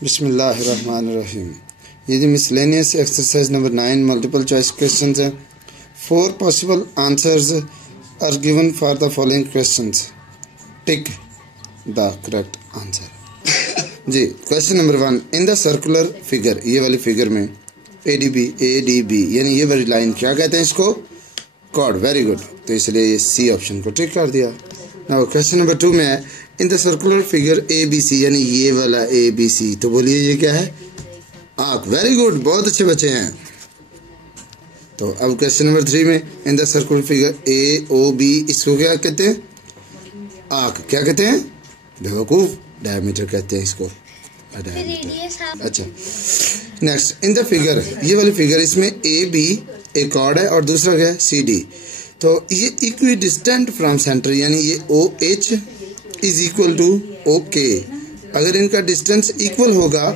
बिस्मिल्लाहिर्रहमानिर्रहीम। ये जो miscellaneous exercise number 9 multiple choice questions हैं। 4 possible answers are given for the following questions. Tick the correct answer. जी, question number 1, in the circular figure, ये वाली figure में ADB यानी ये वाली लाइन क्या कहते हैं इसको? कॉर्ड। वेरी गुड, तो इसलिए ये सी ऑप्शन को टिक कर दिया। नाउ क्वेश्चन नंबर 2 में है इन द सर्कुलर फिगर ABC यानी ये वाला ABC, तो बोलिए ये क्या है? आर्क। वेरी गुड, बहुत अच्छे बच्चे हैं। तो अब क्वेश्चन नंबर 3 में इन द सर्कुलर फिगर AOB, इसको क्या कहते हैं? आर्क। क्या कहते हैं? बेवकूफ, डायमीटर कहते हैं इसको। अच्छा, नेक्स्ट इन द फिगर, ये वाली फिगर, इसमें AB एक कॉर्ड है और दूसरा क्या है? CD। तो ये इक्वी डिस्टेंट फ्रॉम सेंटर यानी ये OH is equal to OK। अगर इनका डिस्टेंस इक्वल होगा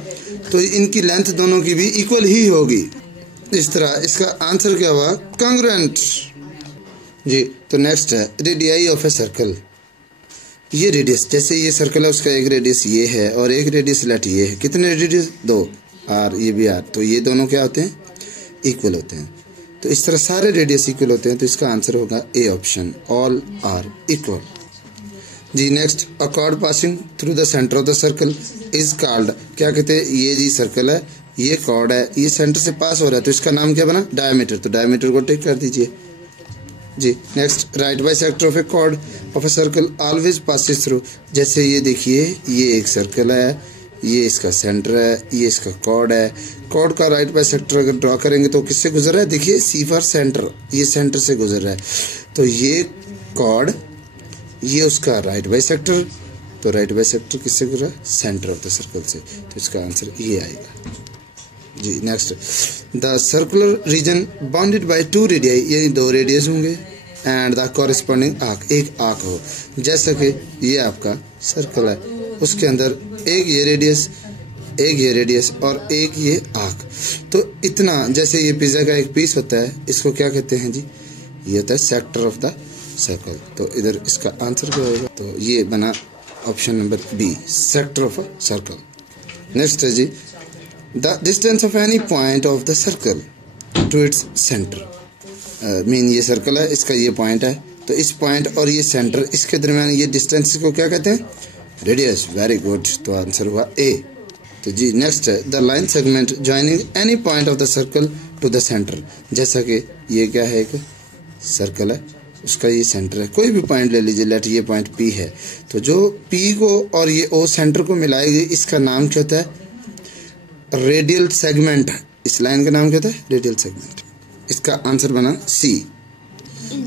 तो इनकी लेंथ दोनों की भी इक्वल ही होगी। इस तरह इसका आंसर क्या हुआ? कॉन्ग्रुएंट। जी, तो नेक्स्ट है रेडियाई ऑफ ए सर्कल। ये रेडियस, जैसे ये सर्कल है उसका एक रेडियस ये है और एक रेडियस लेट ये है। कितने रेडियस? 2, R, ये भी R। तो ये दोनों क्या होते हैं? इक्वल होते हैं। तो इस तरह सारे रेडियस इक्वल होते हैं, तो इसका आंसर होगा A option, all are equal. जी, next a chord passing through the centre of the circle is called, क्या कहते हैं? ये जी सर्कल है, ये कॉर्ड है, ये सेंटर से पास हो रहा है, तो इसका नाम क्या बना? डायमीटर। तो डायमीटर को टिक कर दीजिए। जी, next right bisector of a chord of a circle always passes through. जैसे ये देखिए, ये एक सर्कल है, ये इसका सेंटर है, ये इसका कॉर्ड है। कॉर्ड का राइट बाइसेक्टर अगर ड्रॉ करेंगे तो किससे गुजर रहा है? देखिए C फॉर सेंटर, ये सेंटर से गुजर रहा है। तो ये कॉर्ड, ये उसका राइट बाइसेक्टर, तो राइट बाइसेक्टर किससे गुजर रहा है? सेंटर ऑफ द सर्कल से। तो इसका आंसर ये आएगा। जी, next the circular region bounded by 2 radii यानी 2 रेडियस होंगे एंड द कॉरेस्पॉन्डिंग आर्क, एक आर्क हो। जैसा कि ये आपका सर्कल है, उसके अंदर एक ये रेडियस, एक ये रेडियस और एक ये आर्क। तो इतना, जैसे ये पिज़्ज़ा का एक पीस होता है, इसको क्या कहते हैं जी? ये होता है सेक्टर ऑफ द सर्कल। तो इधर इसका आंसर क्या होगा? तो ये बना option number B, sector of a circle. Next है जी the distance of any point of the circle to its centre. Mean ये सर्कल है, इसका ये पॉइंट है, तो इस पॉइंट और ये सेंटर, इसके दरमियान ये डिस्टेंस को क्या कहते हैं? रेडियस। वेरी गुड, तो आंसर हुआ ए। तो जी, नेक्स्ट है the line segment joining any point of the circle to the centre. जैसा कि ये क्या है? एक सर्कल है, उसका ये सेंटर है, कोई भी पॉइंट ले लीजिए, लेट ये पॉइंट P है, तो जो P को और ये O सेंटर को मिलाएगी, इसका नाम क्या होता है? Radial segment. इस लाइन का नाम क्या होता है? Radial segment. इसका आंसर बना C।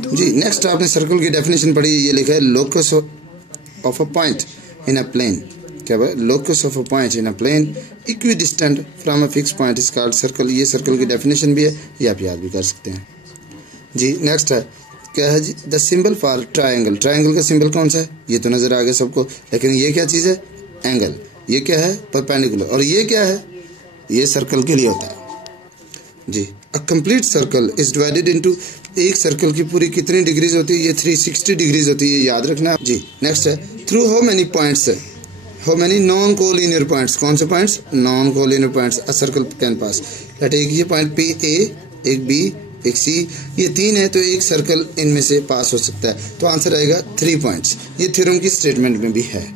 जी, नेक्स्ट आपने सर्कल की डेफिनेशन पढ़ी, ये लिखा है locus of a point in a plane. क्या है? Locus of a point in a plane equidistant from a fix point is called circle. ये सर्कल की डेफिनेशन भी है, ये आप याद भी कर सकते हैं। जी, नेक्स्ट है क्या है जी? The symbol for triangle. Triangle का सिंबल कौन सा है? ये तो नजर आ गया सबको, लेकिन ये क्या चीज़ है? एंगल। ये क्या है? परपेंडिकुलर। और ये क्या है? ये सर्कल के लिए होता है। जी, a complete circle is divided into, एक सर्कल की पूरी कितनी डिग्रीज होती है? ये 360 डिग्रीज होती है, याद रखना। जी, नेक्स्ट है through how many points, how many non collinear points. कौन से points? Non collinear points a circle can pass. Let एक ये पॉइंट P A, एक B, एक C, ये 3 है, तो एक सर्कल इनमें से पास हो सकता है। तो आंसर आएगा 3 पॉइंट्स। ये थ्योरम की स्टेटमेंट में भी है।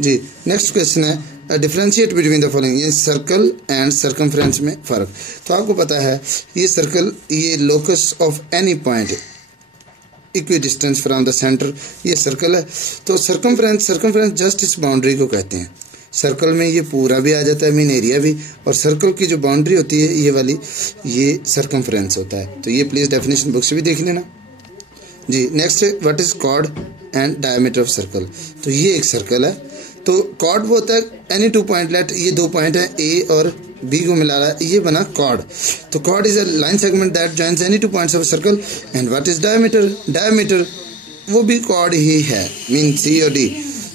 जी, नेक्स्ट क्वेश्चन है डिफरेंशिएट बिटवीन द फॉलोइंग, ये सर्कल एंड सर्कमफ्रेंस में फ़र्क। तो आपको पता है ये सर्कल, ये locus of any point equi distance from the centre, ये सर्कल है। तो सर्कमफ्रेंस जस्ट इस बाउंड्री को कहते हैं। सर्कल में ये पूरा भी आ जाता है, मीन एरिया भी, और सर्कल की जो बाउंड्री होती है ये वाली, ये सर्कमफ्रेंस होता है। तो ये प्लीज़ डेफिनेशन बुक से भी देख लेना। जी, नेक्स्ट है what is chord and diameter of circle. तो ये एक सर्कल है, तो कॉर्ड वो होता है एनी 2 पॉइंट, लेट ये 2 पॉइंट है A और B को मिला रहा है, ये बना कॉर्ड। तो chord is a line segment that joins any 2 points of a circle. And what is diameter? Diameter वो भी कॉर्ड ही है, मीन C और D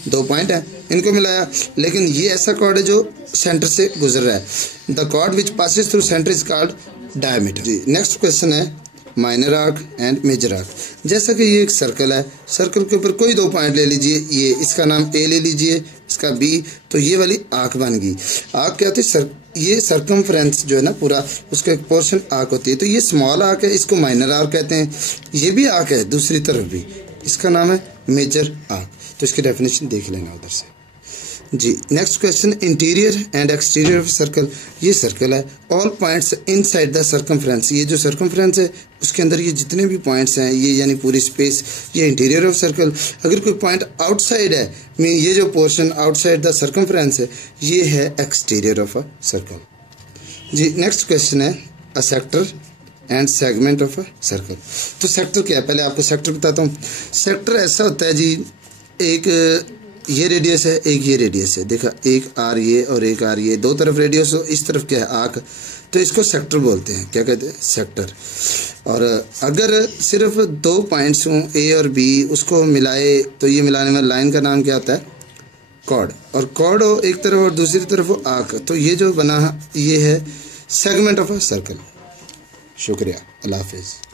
2 पॉइंट है, इनको मिलाया, लेकिन ये ऐसा कॉर्ड है जो सेंटर से गुजर रहा है। The chord which passes through centre is called diameter. जी, नेक्स्ट क्वेश्चन है minor arc and major arc. जैसा कि ये एक सर्कल है, सर्कल के ऊपर कोई 2 पॉइंट ले लीजिए, ये इसका नाम A ले लीजिए, इसका बी, तो ये वाली आर्क बन गई। आर्क क्या होती है? ये सर्कमफ्रेंस जो है ना पूरा, उसका एक पोर्शन आर्क होती है। तो ये स्मॉल आर्क है, इसको माइनर आर्क कहते हैं। ये भी आर्क है दूसरी तरफ भी, इसका नाम है मेजर आर्क। तो इसकी डेफिनेशन देख लेना उधर से जी। Next question, interior and exterior of circle. ये सर्कल है, all points inside the circumference. ये जो सर्कमफ्रेंस है उसके अंदर ये जितने भी पॉइंट्स हैं, ये यानी पूरी स्पेस, ये इंटीरियर ऑफ सर्कल। अगर कोई पॉइंट आउटसाइड है, मीन ये जो पोर्शन आउटसाइड द सर्कमफ्रेंस है, ये है एक्सटीरियर ऑफ अ सर्कल जी। नेक्स्ट क्वेश्चन है, a sector and segment of a circle. तो सेक्टर क्या है, पहले आपको सेक्टर बताता हूँ। सेक्टर ऐसा होता है जी, एक ये रेडियस है, एक ये रेडियस है, देखा, एक आर ये और एक आर ये, दो तरफ रेडियस हो, इस तरफ क्या है आर्क, तो इसको सेक्टर बोलते हैं। क्या कहते हैं? सेक्टर। और अगर सिर्फ दो पॉइंट्स हों ए और बी, उसको मिलाए तो ये मिलाने वाली लाइन का नाम क्या होता है? कॉर्ड। और कॉर्ड हो एक तरफ और दूसरी तरफ हो आर्क, तो ये जो बना ये है सेगमेंट ऑफ अ सर्कल। शुक्रिया, अल्लाह हाफिज़।